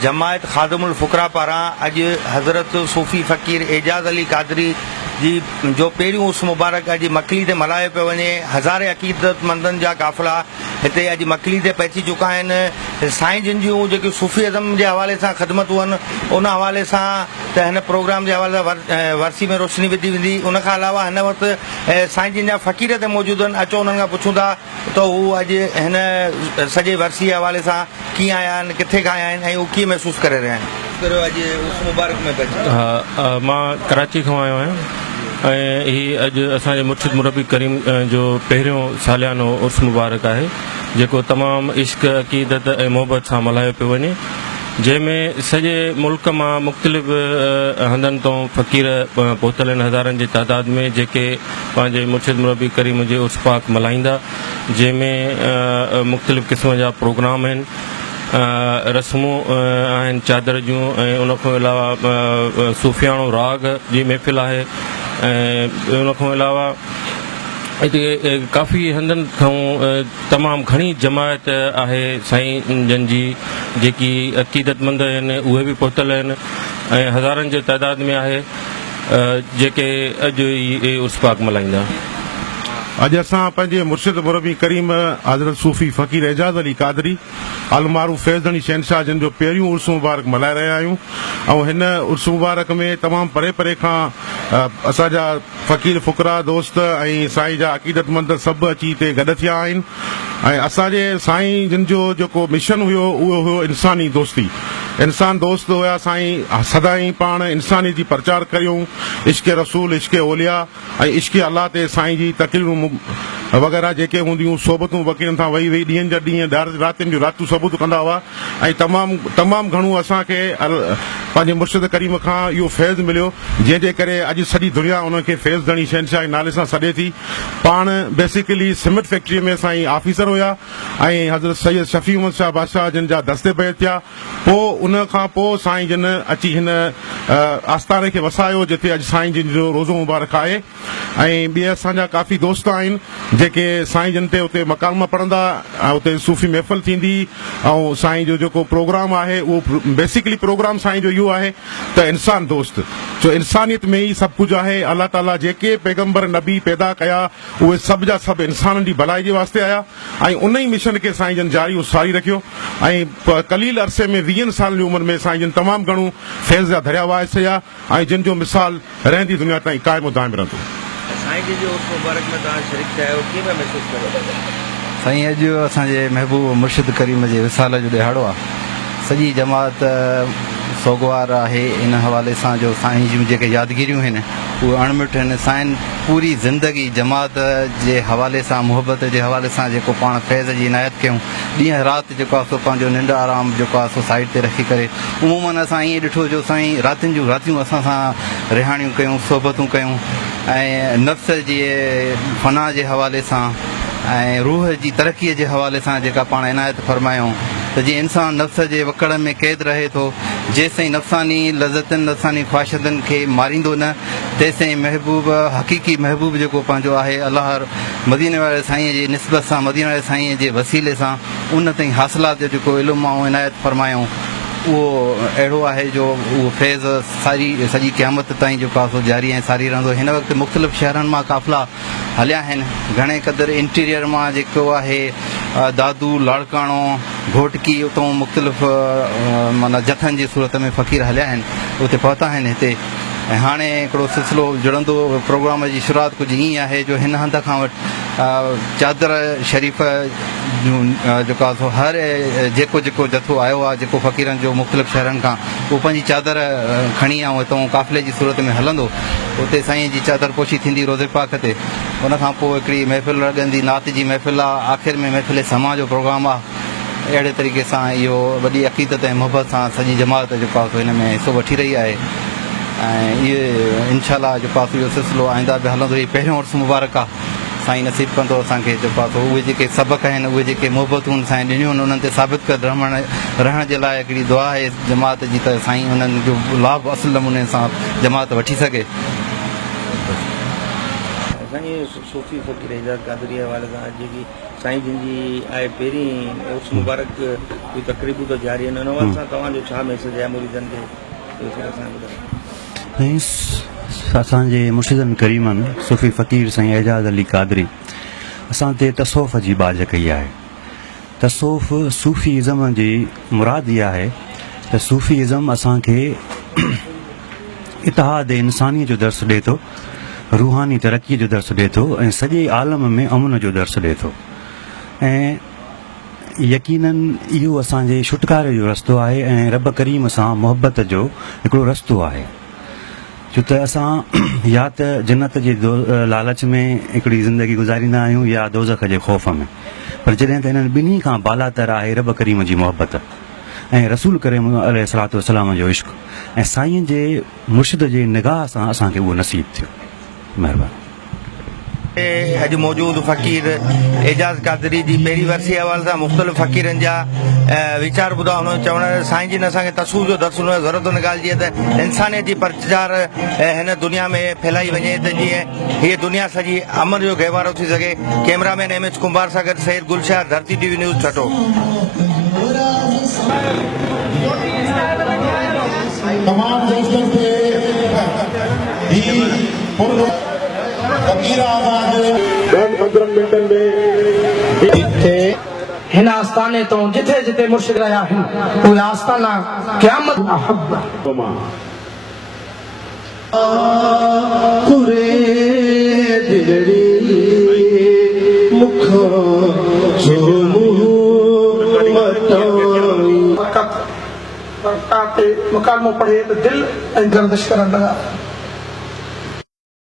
जमायत खादमुल फुकरा पारां अॼु हज़रत सूफ़ी फ़कीर एजाज़ अली कादरी जी जो पहिरियों उर्स मुबारक अॼु मकली ते मल्हायो पियो वञे। हज़ारे अक़ीदतमंदनि जा काफ़िला हिते अॼु मकली ते पहुची चुका आहिनि। साईं जिन जूं जेके सूफ़ी अज़म जे हवाले सां ख़िदमतूं आहिनि उन हवाले सां त हिन प्रोग्राम जे हवाले सां वरसी में रोशनी विधी वेंदी। उनखां अलावा हिन वक़्तु साईं जिन जा फ़क़ीर ते मौजूदु आहिनि। अचो उन्हनि खां पुछूं था त हू अॼु हिन सॼे वरसी जे हवाले सां कीअं आया आहिनि, किथे खां आया आहिनि ऐं उहो कीअं महसूसु करे रहिया आहिनि। अॼु उर्स मुबारक में हा, मां कराची खां आयो आहियां ऐं हीअ अॼु असांजे मुर्शिद मुरबी करीम जो पहिरियों सालियानो उर्स मुबारक आहे जेको तमामु इश्क अक़ीदत ऐं मोहबत सां मल्हायो पियो वञे, जंहिंमें सॼे मुल्क मां मुख़्तलिफ़ हंधनि तां फ़क़ीर पहुतल आहिनि हज़ारनि जी तादाद में, जेके पंहिंजे मुर्शिद मुरबी करीम जे उर्स पाक मल्हाईंदा, जंहिंमें मुख़्तलिफ़ क़िस्म जा प्रोग्राम आहिनि, रस्मूं आहिनि चादर जूं, ऐं उन खां अलावा सूफ़ियाणो राग जी महफ़िल आहे ऐं उन खां अलावा हिते काफ़ी हंधनि खां तमामु घणी जमायत आहे साईं जन जी जेकी अक़ीदतमंद आहिनि, उहे बि पहुतल आहिनि ऐं हज़ारनि जे तइदाद में आहे जेके अॼु इहे उर्स पाक मल्हाईंदा। अॼु असां पंहिंजे मुर्शिद मुरबी करीम हज़रत सूफ़ी फ़कीर एजाज़ अली कादरी अलमारूफ फैज़ अली शहनशाह जिन जो पहिरियों उर्स मुबारक मल्हाए रहिया आहियूं ऐं हिन उर्स मुबारक में तमामु परे परे खां असांजा फ़कीर फ़ुकरा दोस्त ऐं साईं जा अक़ीदतमंद सभु अची हिते गॾु थिया आहिनि ऐं असांजे साईं जिन जो जेको मिशन हुयो उहो हुयो इंसानी दोस्ती। इंसान दोस्त हुया साईं, सदाईं पाण इंसानी जी प्रचार करियूं, इश्क रसूल, इश्क ओलिया ऐं इश्क अल्लाह ते साईं जी तकरीरूं वग़ैरह जेके हूंदियूं सोबतूं वकीलनि सां वेही वेही ॾींहंनि जा ॾींहं रातियुनि जूं रातियूं सबूत कंदा हुआ ऐं तमामु घणो असांखे पंहिंजे मुर्शिद करीम खां इहो फैज़ मिलियो जंहिंजे करे अॼु सॼी दुनिया उनखे फैज़ धणी शहनशाह जे नाले सां सॾे थी। पाण बेसिकली सीमेंट फैक्ट्रीअ में साईं ऑफिसर हुया ऐं हज़रत सैयद शफ़ी अहमद शाह बादशाह जिन जा दस्ते बैत थिया, पोइ उन खां पोइ साईं जिन अची हिन आस्थाने खे वसायो जिते अॼु साईं जिन जो रोज़ो मुबारक आहे ऐं ॿिए असांजा काफ़ी दोस्त आहिनि जेके साईं जिन ते उते मकानमा पढ़ंदा, उते सूफ़ी महफ़िल थींदी ऐं साईं जो जेको प्रोग्राम आहे उहो बेसिकली प्रोग्राम साईं जो इहो आहे त इंसान दोस्त, जो इंसानियत में ई सभु कुझु आहे। अल्लाह ताला जेके पैगम्बर नबी पैदा कया उहे सभु जा सभु इंसाननि जी भलाई जे वास्ते आया ऐं उन ई मिशन खे साईं जन जारी उसारी रखियो ऐं कलील अरसे में 20 साल जी उमिरि में साईं जन तमामु घणो फैज़ जा दरिया वाहे सया ऐं जिन जो मिसाल रहंदी दुनिया ताईं क़ाइमु दाइमु रहंदो। साईं जी जो उर्स मुबारक में तव्हां शरीक थिया आहियो, कीअं पिया महसूसु कयो? साईं अॼु असांजे महबूब मुर्शिद करीम जे विसाल जो ॾिहाड़ो आहे। सॼी जमात सोगवार आहे इन हवाले सां जो साईं जूं जेके यादगिरियूं आहिनि उहे अणमिठ आहिनि। साईं पूरी ज़िंदगी जमात जे हवाले सां, मुहबत जे हवाले सां जेको पाण फैज़ जी इनायत कयूं, ॾींहं राति जेको आहे सो पंहिंजो निंड आराम जेको आहे सो साइड ते रखी करे, उमूमन असां ईअं ॾिठो जो साईं रातियुनि जूं रातियूं असां सां रिहाणियूं कयूं, सोबतूं कयूं ऐं नफ़्स जी फना जे हवाले सां ऐं रूह जी तरक़ीअ जे हवाले सां जेका पाण इनायत फरमायूं त जीअं इंसान नफ़्स जे वकड़ में क़ैद रहे थो, जेसिताईं नफ़्सानी लज़तनि नफ़्सानी ख़्वाहिशतनि खे मारींदो न, तेसिताईं महबूब हक़ीक़ी महबूब जेको पंहिंजो आहे अलाह मदीने वारे साईं जी निस्बत सां, मदीने वारे साईं जे वसीले सां उन ताईं हासिलात जो जेको इल्मु ऐं इनायत फरमायूं उहो अहिड़ो आहे जो उहो फैज़ सॼी क़यामत ताईं जेको आहे सो जारी ऐं सारी रहंदो। हिन वक़्तु मुख़्तलिफ़ शहरनि मां काफ़िला हलिया आहिनि, घणे क़दुरु इंटीरियर मां जेको आहे दादू, लाड़काणो, घोटकी, उतां मुख़्तलिफ़ माना जथनि जी सूरत में फ़क़ीर हलिया आहिनि, उते पहुता आहिनि हिते। ऐं हाणे हिकिड़ो सिलसिलो जुड़ंदो प्रोग्राम जी शुरूआति कुझु ईअं आहे जो हिन हंध खां वटि चादर शरीफ़ जूं जेको आहे सो हर जेको जथो आयो आहे, जेको फ़क़ीरनि जो मुख़्तलिफ़ शहरनि खां, उहो पंहिंजी चादर खणी ऐं हितां काफ़िले जी सूरत में हलंदो, उते साईं जी चादर पोशी थींदी रोज़े पाक ते। उनखां पोइ हिकिड़ी महफ़िल लॻंदी, नात जी महफ़िल आहे, आख़िर में महफ़िल समा जो प्रोग्राम आहे। अहिड़े तरीक़े सां इहो वॾी अक़ीदत ऐं मुहबत सां सॼी जमात जेको आहे सो हिन में हिसो वठी रही आहे ऐं इहे इंशाल्लाह जो पास इहो सिलसिलो आईंदा बि हलंदो। ही पहिरियों उर्स मुबारक आहे, साईं नसीब कंदो असांखे जो पास उहे जेके सबक़ आहिनि, उहे जेके मोहबतूं साईं ॾिनियूं आहिनि, उन्हनि ते साबित कर रहण जे लाइ हिकिड़ी दुआ आहे जमात जी, त साईं उन्हनि जो लाभ असुल नमूने सां जमात वठी सघे। साईं सूफ़ी फ़कीर एजाज़ क़ादरी हवाले सां जेकी साईं जिन जी आहे पहिरीं उर्स मुबारक जूं तक़रीबूं त जारी आहिनि, उन हवाले सां तव्हांजो छा मैसेज आहे मुरीदनि खे, इहो थोरो असांखे ॿुधायो। असांजे मुर्शिदनि करीमनि सूफ़ी फ़कीर साईं एजाज़ अली क़ादरी असां ते तसौफ़ जी बाज कई आहे। तसौफ़ सूफ़ीज़म जी मुराद इहा आहे त सूफ़ीज़म असांखे इतिहाद इंसानी जो दर्स ॾिए थो, रूहानी तरक़ीअ जो दर्स ॾिए थो ऐं सॼे आलम में अमन जो दर्स ॾिए थो। ऐं यकीनन इहो असांजे छुटकारे जो रस्तो आहे ऐं रब करीम सां मुहबत जो हिकिड़ो रस्तो आहे। छो त असां या त जन्नत जे लालच में हिकिड़ी ज़िंदगी गुज़ारींदा आहियूं या दोज़ख जे ख़ौफ़ में, पर जॾहिं त हिननि ॿिन्ही खां बालातर आहे रब करीम जी मुहबत ऐं रसूल करीम अलैहिस्सलातु वस्सलाम जो इश्क़ ऐं साईं जे मुर्शिद जे निगाह सां असांखे उहो नसीब थियो। महिरबानी। अॼु मौजूदु फ़कीर एजाज़ क़ादरी जी पहिरीं वरसी हवाले सां मुख़्तलिफ़ फ़कीरनि जा वीचार ॿुधा। हुन चवण साईं जिन असांखे तसूर जो दर्स हुन ज़रूरत हुन ॻाल्हि जी त इंसानियत जी प्रचार हिन दुनिया में फैलाई वञे त जीअं हीअ दुनिया सॼी अमन जो गहवारो थी सघे। कैमरामैन एम एच कुंभार सां गॾु सैद गुलशहर, धरती टीवी न्यूज़ छठो। तमाम दोस्तों के हिन आस्थाने तो जिथे जिथे मुर्शिद रहिया आहिनि उहे आस्थाना क़यामत मुकालमो पढ़े तो दिल ऐं गर्दिश करण लगा।